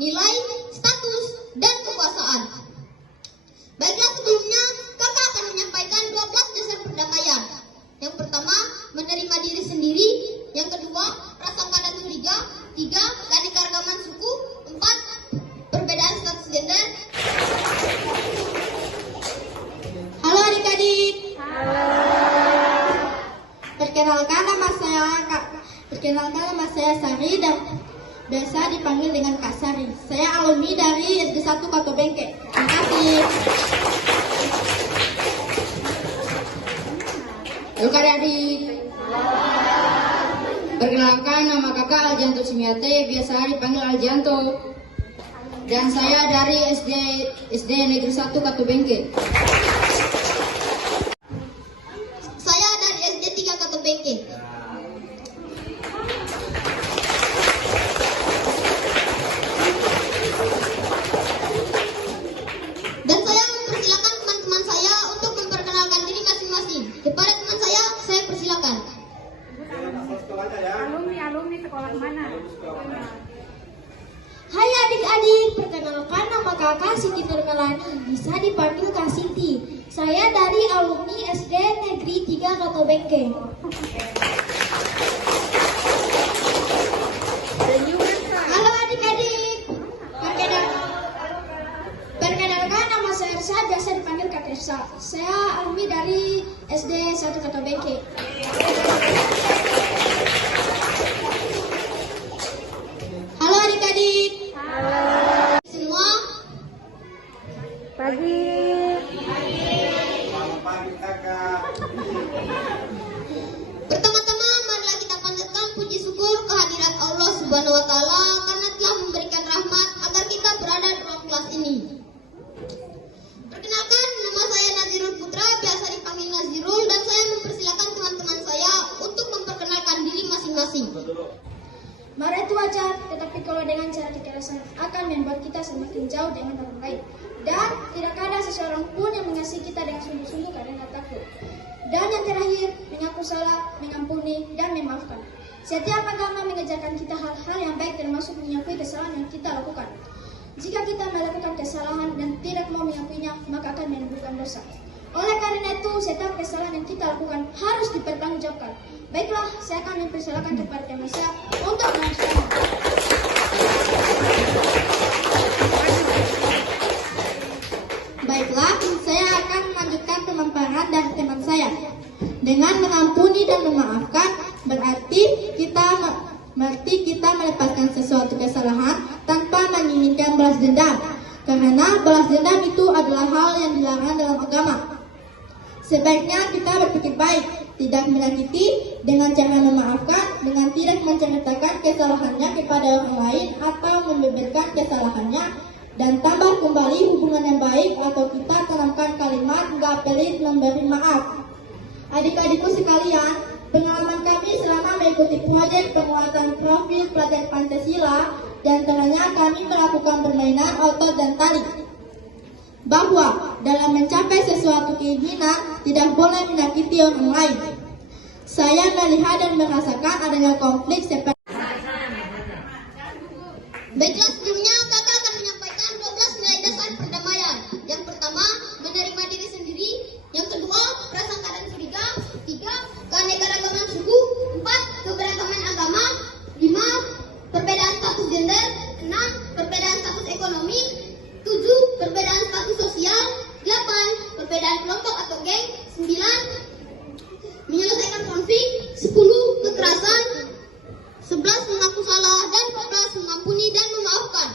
nilai, status, dan kekuasaan. Baiklah, sebelumnya kakak akan menyampaikan 12 dasar perdamaian. Yang pertama, menerima diri sendiri. Yang kedua, prasangka dan curiga. 3, keanekaragaman suku. 4, perbedaan status gender. Halo adik-adik. Perkenalkan nama saya Sari dan biasa dipanggil dengan Kak Sari. Saya alumni dari SD 1 Kato Bengke. Terima kasih. Halo adik-adik. Perkenalkan, nama kakak Aljanto Simiate, biasa dipanggil Aljanto. Dan saya dari SD Negeri 1 Kato Bengke. Saya dari SD 3 Kato Bengke. Dan saya mempersilakan teman-teman saya untuk memperkenalkan diri masing-masing. Kepada teman saya persilakan. Alumni sekolah mana? Hai adik-adik, perkenalkan nama kakak Siti Nurmelani, bisa dipanggil Kak Siti. Saya dari alumni SD Negeri 3 Kato Bengke. Halo adik-adik, perkenalkan nama saya Ersa, biasa dipanggil Kak Ersa. Saya alumni dari SD 1 Kato Bengke. Halo adik-adik. Semua. Pagi. Pertama-tama marilah kita panjatkan puji syukur kehadirat Allah Subhanahu wa taala karena telah memberikan rahmat agar kita berada di ruang kelas ini. Perkenalkan, nama saya Nazirul Putra, biasa dipanggil Nazirul, dan saya mempersilakan teman-teman saya untuk memperkenalkan diri masing-masing. Marah itu wajar, tetapi kalau dengan cara kekerasan akan membuat kita semakin jauh dengan orang lain. Dan tidak ada seseorang pun yang mengasihi kita dengan sungguh-sungguh karena takut. Dan yang terakhir, mengaku salah, mengampuni, dan memaafkan. Setiap agama mengajarkan kita hal-hal yang baik termasuk mengakui kesalahan yang kita lakukan. Jika kita melakukan kesalahan dan tidak mau mengakuinya, maka akan menimbulkan dosa. Oleh karena itu, setiap kesalahan yang kita lakukan harus dipertanggungjawabkan. Baiklah, saya akan mempersilakan kepada teman saya untuk melanjutkan. Baiklah, saya akan melanjutkan pemaparan dari teman saya. Dengan mengampuni dan memaafkan, berarti kita melepaskan sesuatu kesalahan tanpa menginginkan balas dendam. Karena balas dendam itu adalah hal yang dilarang dalam agama. Sebaiknya kita berpikir baik, tidak menyakiti, dengan cara memaafkan, dengan tidak menceritakan kesalahannya kepada orang lain atau membeberkan kesalahannya, dan tambah kembali hubungan yang baik atau kita tanamkan kalimat nggak pelit memberi maaf. Adik-adikku sekalian, pengalaman kami selama mengikuti proyek penguatan profil pelajar Pancasila, dan antaranya kami melakukan permainan otot dan tali. Bahwa dalam mencapai sesuatu keinginan tidak boleh menyakiti orang lain. Saya melihat dan merasakan adanya konflik seperti. Baiklah, sebelumnya kakak akan menyampaikan 12 nilai dasar perdamaian. Yang pertama, menerima diri sendiri. Yang kedua, prasangka dan curiga. 3, keanekaragaman suku. 4, keberagaman agama. 5, perbedaan status gender. 6, perbedaan status ekonomi. 7, perbedaan status sosial. 8, perbedaan kelompok atau geng. 9, menyelesaikan konflik. 10, kekerasan. 11, mengaku salah. Dan 12, mengampuni dan memaafkan.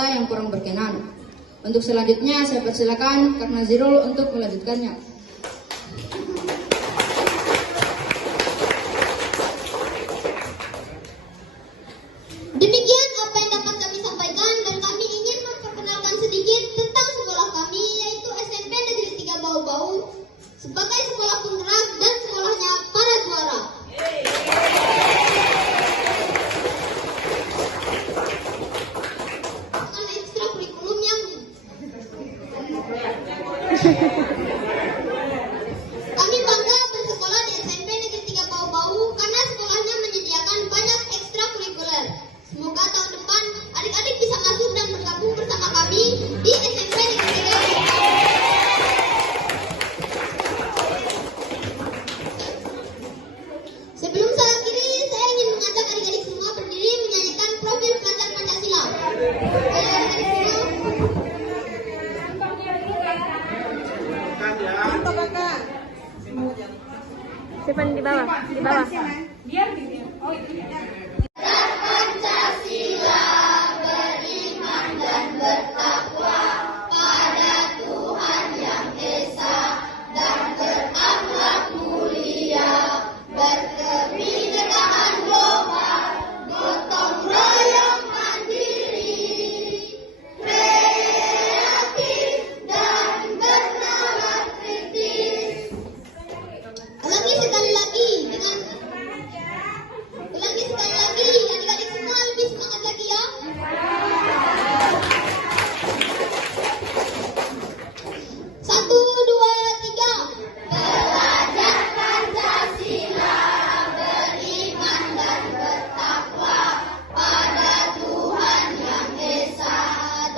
kata yang kurang berkenan. Untuk selanjutnya saya persilakan Kak Nazirul untuk melanjutkannya. Demikian apa yang dapat kami sampaikan dan kami ingin memperkenalkan sedikit tentang sekolah kami yaitu SMP Negeri 3 Bau-Bau sebagai sekolah penggerak dan sekolahnya para juara. Dengan ekstrakurikulum yang kami bangga bersekolah di SMP Negeri 3 Bau-Bau karena sekolahnya menyediakan banyak ekstrakurikuler. Semoga tahun depan adik-adik bisa masuk dan bergabung bersama kami di SMP Negeri 3 Bau-Bau. Sebelum saya akhiri, saya ingin mengajak adik-adik semua berdiri menyanyikan profil pelajar Pancasila. Ayo adik-adik semua. Simpan di bawah, di bawah. Biar gitu. Oh iya. Pancasila beriman dan bertakwa pada Tuhan Yang Esa dan berakhlak mulia, berkebinekaan global, gotong royong mandiri, kreatif dan bernalar kritis. Ulangi sekali lagi adik-adik semua lebih semangat lagi ya. Satu, dua, tiga. Belajar Pancasila, beriman dan bertakwa pada Tuhan Yang Esa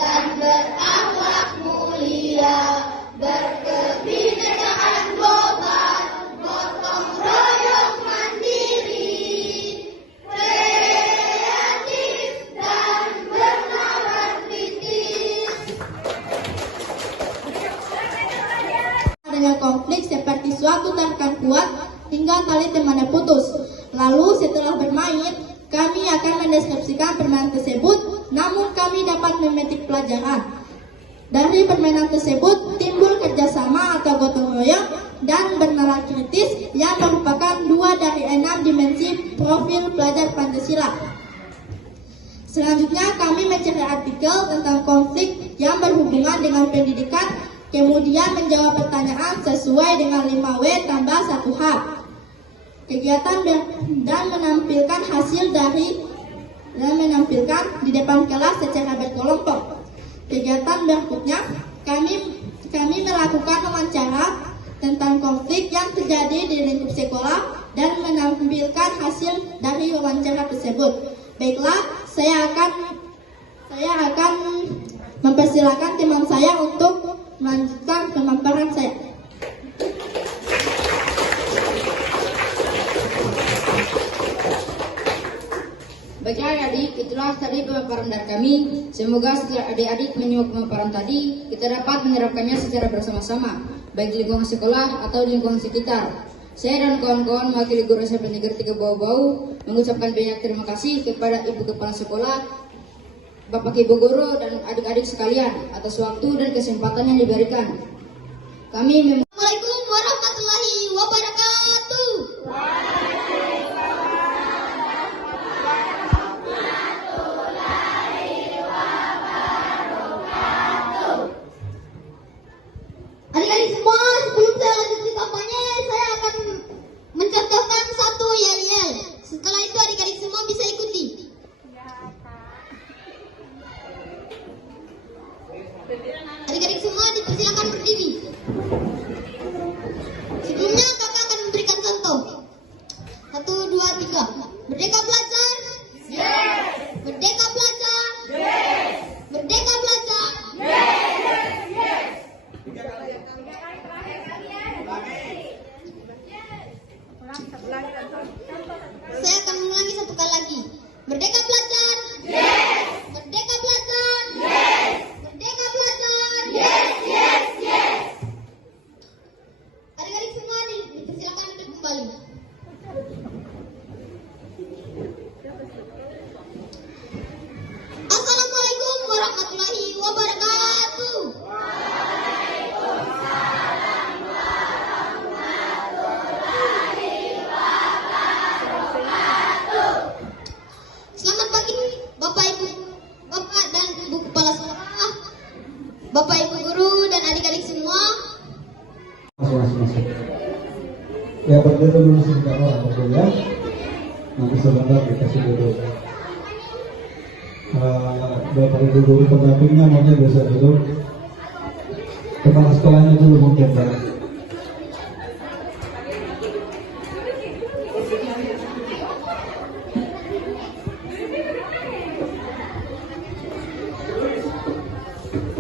dan berakhlak mulia, berkebinekaan global, gotong royong mandiri, kreatif dan bernalar kritis. Dengan konflik seperti suatu tarikan kuat hingga tali temannya putus. Lalu setelah bermain, kami akan mendeskripsikan permainan tersebut, namun kami dapat memetik pelajaran. Dari permainan tersebut timbul kerjasama atau gotong royong dan bernalar kritis yang merupakan 2 dari 6 dimensi profil pelajar Pancasila. Selanjutnya kami mencari artikel tentang konflik yang berhubungan dengan pendidikan, kemudian menjawab pertanyaan sesuai dengan 5W tambah 1H. Kegiatan dan menampilkan hasil menampilkan di depan kelas secara berkelompok. Kegiatan berikutnya kami melakukan wawancara tentang konflik yang terjadi di lingkup sekolah dan menampilkan hasil dari wawancara tersebut. Baiklah, saya akan mempersilakan teman saya untuk melanjutkan pemaparan saya. Baiklah adik, itulah tadi pemaparan dari kami. Semoga setelah adik-adik menyimak pemaparan tadi, kita dapat menerapkannya secara bersama-sama, baik di lingkungan sekolah atau di lingkungan sekitar. Saya dan kawan-kawan mewakili guru SMP Negeri 3 Bau-Bau mengucapkan banyak terima kasih kepada Ibu Kepala Sekolah, Bapak Ibu Guru, dan adik-adik sekalian atas waktu dan kesempatan yang diberikan. Assalamualaikum warahmatullahi wabarakatuh. Adik-adik semua, sebelum saya lanjut di kampanye, saya akan mencontohkan satu yel-yel. Setelah itu adik-adik semua bisa ikuti. Adik-adik semua dipersilakan berdiri. Sebelumnya kakak akan memberikan contoh. 1, 2, 3. Merdeka belajar. Yes. Merdeka belajar. Yes. Merdeka belajar. Yes. Saya akan mengulangi 1 kali lagi. Merdeka belajar. Yes. Merdeka belajar. Yes. Merdeka belajar. Yes. Adik-adik semua dipersilakan duduk kembali. Nanti sebentar dikasih duduk. Bapak Ibu guru pendampingnya mungkin bisa duduk. Kepala sekolahnya dulu mungkin Pak.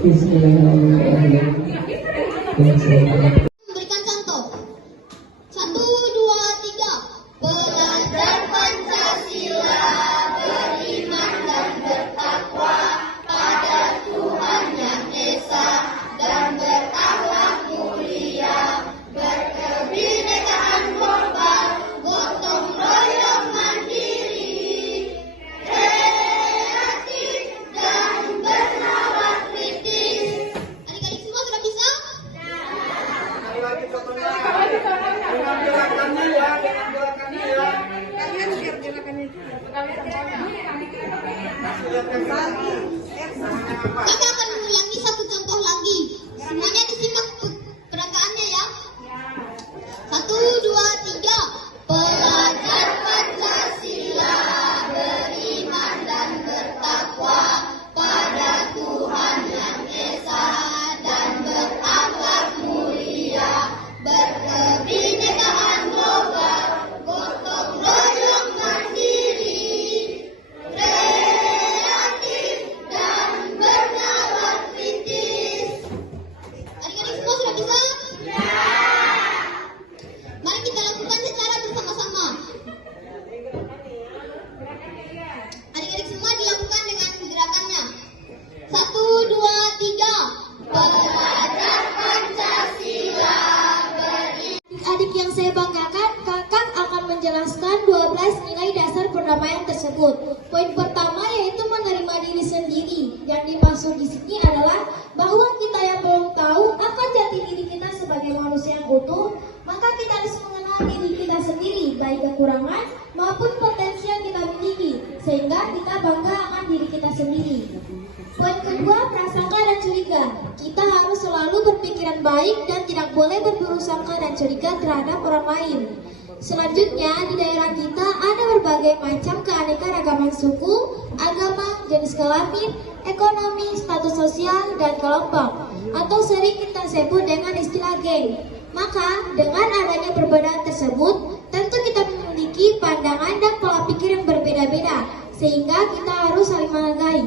Bismillahirrahmanirrahim. Memberikan contoh. 1, 2, 3. Belajar Pancasila, beriman dan bertakwa pada Tuhan Yang Esa dan berakhlak mulia, berkebinekaan global, gotong royong mandiri, kreatif dan bernalar kritis. Adik-adik semua sudah bisa? Kami akan mengulangi satu contoh lagi. Semuanya disimak peragaannya ya. 1, 2, 3. Belajar Pancasila, beriman dan bertakwa pada Tuhan Yang Esa dan berakhlak mulia, berkebinekaan global, gotong royong mandiri, kreatif dan bernalar kritis. Adik-adik semua sudah bisa? Mari kita lakukan secara bersama-sama. Adik-adik semua dilakukan dengan gerakannya. 1, 2, 3. Belajar Pancasila, Adik yang saya banggakan, kakak akan menjelaskan 12 nilai dasar perdamaian tersebut. Poin pertama yaitu menerima diri sendiri. Yang dimaksud di sini adalah bahwa kita yang belum tahu akan jati diri kita sebagai manusia yang utuh, maka kita harus mengenal diri kita sendiri, baik kekurangan maupun potensi yang kita miliki, sehingga kita bangga akan diri kita sendiri. Poin kedua, prasangka dan curiga. Kita harus selalu berpikiran baik dan tidak boleh berburuk sangka dan curiga terhadap orang lain. Selanjutnya, di daerah kita ada berbagai macam keanekaragaman suku, agama, jenis kelamin, ekonomi, status sosial, dan kelompok, atau sering kita sebut dengan istilah geng. Maka, dengan adanya perbedaan tersebut, tentu kita memiliki pandangan dan pola pikir yang berbeda-beda, sehingga kita harus saling menghargai.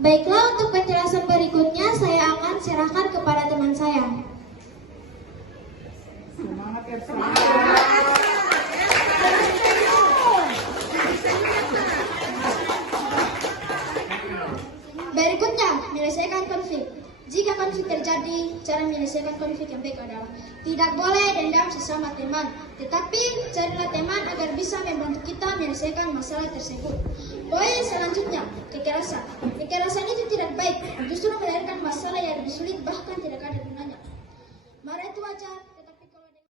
Baiklah, untuk penjelasan berikutnya saya akan serahkan kepada teman saya. Berikutnya, menyelesaikan konflik. Jika konflik terjadi, cara menyelesaikan konflik yang baik adalah tidak boleh dendam sesama teman, tetapi carilah teman agar bisa membantu kita menyelesaikan masalah tersebut. Poin selanjutnya, kekerasan. Kekerasan itu tidak baik, justru melahirkan masalah yang lebih sulit, bahkan tidak ada gunanya. Mari itu wajar.